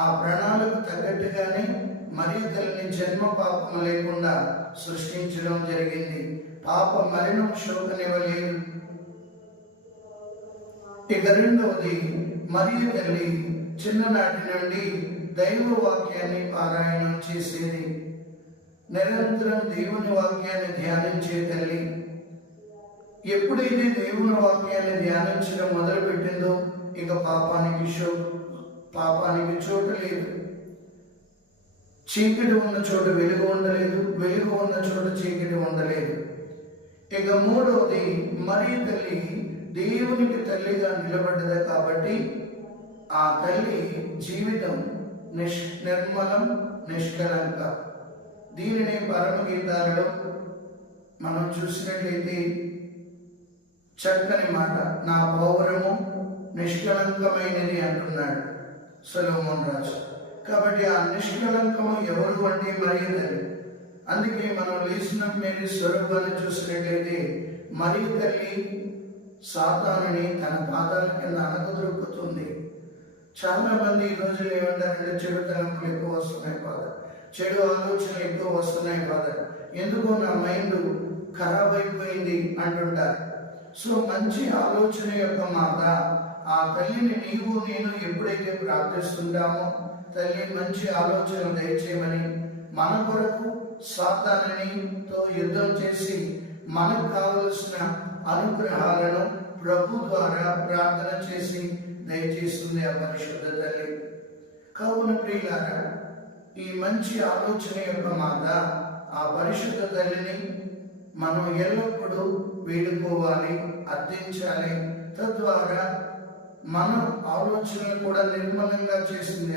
ఆ ప్రణాళిక తగ్గట్టుగానే మరియు తల్లిని జన్మ పాపము లేకుండా సృష్టించడం జరిగింది. పాప మరణం శోకనివ్వలేదు. ఇక రెండవది, మరియు తల్లి చిన్ననాటి నుండి దైవ వాక్యాన్ని పారాయణం చేసేది. నిరంతరం దేవుని వాక్యాన్ని ధ్యానించే తల్లి. ఎప్పుడైతే దేవుని వాక్యాన్ని ధ్యానించడం మొదలుపెట్టిందో ఇక పాపానికి చోటు లేదు. చీకటి ఉన్న చోట వెలుగు ఉండలేదు, వెలుగు ఉన్న చోట చీకటి ఉండలేదు. ఇక మూడవది, మరియు తల్లి దేవునికి తల్లిగా నిలబడ్డది కాబట్టి ఆ తల్లి జీవితం నిర్మలం, నిష్కలంక. దీనిని పరమగీతాలలో మనం చూసినట్లయితే చక్కని మాట, నా పౌరము నిష్కలంకమైనది అంటున్నాడు సొలొమోను రాజు. కాబట్టి ఆ నిష్కలంకము ఎవరు అంటే మరియు తల్లి. అందుకే మనం లేచిన మేరీ స్వరూపాన్ని చూసినట్లయితే మరియు తల్లి సాతానుని తన పాదాల కింద అణగదొరుకుతుంది. చాలా మంది ఈ రోజులు ఏమంటారంటే చెడు తలంపులు ఎక్కువ వస్తున్నాయి ఫాదర్, చెడు ఆలోచనలు ఎక్కువ వస్తున్నాయి ఫాదర్, ఎందుకో నా మైండ్ ఖరాబ్ అయిపోయింది అంటుంటారు. సో మంచి ఆలోచన యొక్క మాత ఆ తల్లిని నీవు నేను ఎప్పుడైతే ప్రార్థిస్తుంటామో, తల్లి మంచి ఆలోచన దయచేయమని, మన కొరకు సాతానునితో యుద్ధం చేసి మనకు కావలసిన అనుగ్రహాలను ప్రభు ద్వారా ప్రార్థన చేసి దయచేస్తుంది ఆ పరిశుద్ధ తల్లి. కావున ప్రియులారా, ఈ మంచి ఆలోచన యొక్క మాత ఆ పరిశుద్ధ తల్లిని మనం ఎల్లప్పుడూ వేడుకోవాలి, అర్థించాలి. తద్వారా మన ఆలోచనలు కూడా నిర్మలంగా చేస్తుంది.